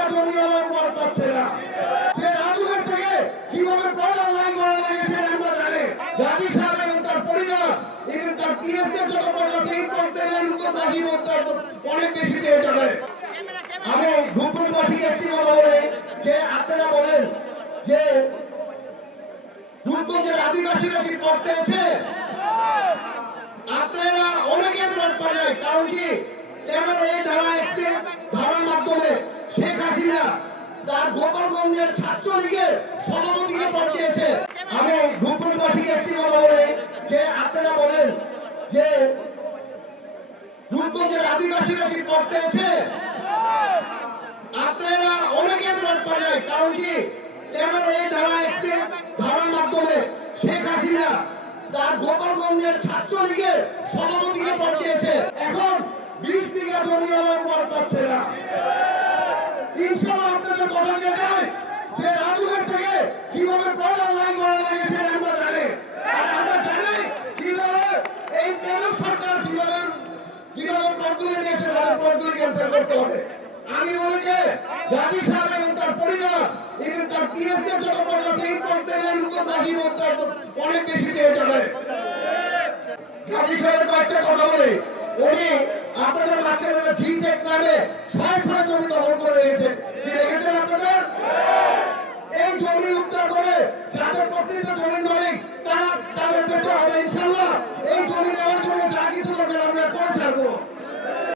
বিঘা জমি পর পাচ্ছে না। যে রাজুকের থেকে কিভাবে পয়লা লাইন করা লাগে সেটা আমরা জানি। গাজী সাহেব এবং তার পরিবার এবং তার পিএসদের যত পয়লা আছে এই পর্যায়ে রূপগঞ্জবাসী অনেক বেশি পেয়ে যাবে। আমি রূপগঞ্জবাসীকে একটি কথা বলি যে আপনারা বলেন যে রূপগঞ্জের আদিবাসীরা কি পদ পেয়েছে? আপনারা অনেকে পদ পায়, কারণ কি তেমন এই ধারা একটি ধারার মাধ্যমে শেখ হাসিনা তার গোপালগঞ্জের ছাত্রলীগের সভাপতিকে পদ দিয়েছে। আমি রূপগঞ্জবাসীকে একটি কথা বলি যে আপনারা বলেন যে রূপগঞ্জের আদিবাসীরা কি পদ পেয়েছে? আপনারা অনেকে পদ পায়, কারণ কি তেমন এই ধারা একটি ধারার মাধ্যমে শেখ হাসিনা তার গোপালগঞ্জের ছাত্রলীগের সভাপতিকে পদ দিয়েছে। এখন 20 বিঘা জমি পদ পাচ্ছে না। ইনশাআল্লাহ আপনাদের কথা দিয়ে যায় যে রাজুকের থেকে কিভাবে পয়লা লাইন করা লাগে সেটা আমরা জানি। আর আমরা জানি কিভাবে এই প্যানেল সরকার কিভাবে পদগুলি নিয়েছে, তাদের পদগুলি ক্যান্সেল করতে হবে। আমি বলি যে গাজী সাহেব এবং তার পরিবার এবং তার পিএসদের যত পদ আছে এই পর্যায়ে রূপগঞ্জবাসী অনেক বেশি পেয়ে যাবে। গাজী সাহেবের কয়েকটা কথা বলি। উনি আপনাদের মাঝখানে জি টেক নামে 600 জমি দখল করে রেখেছেন। কি রেখেছেন?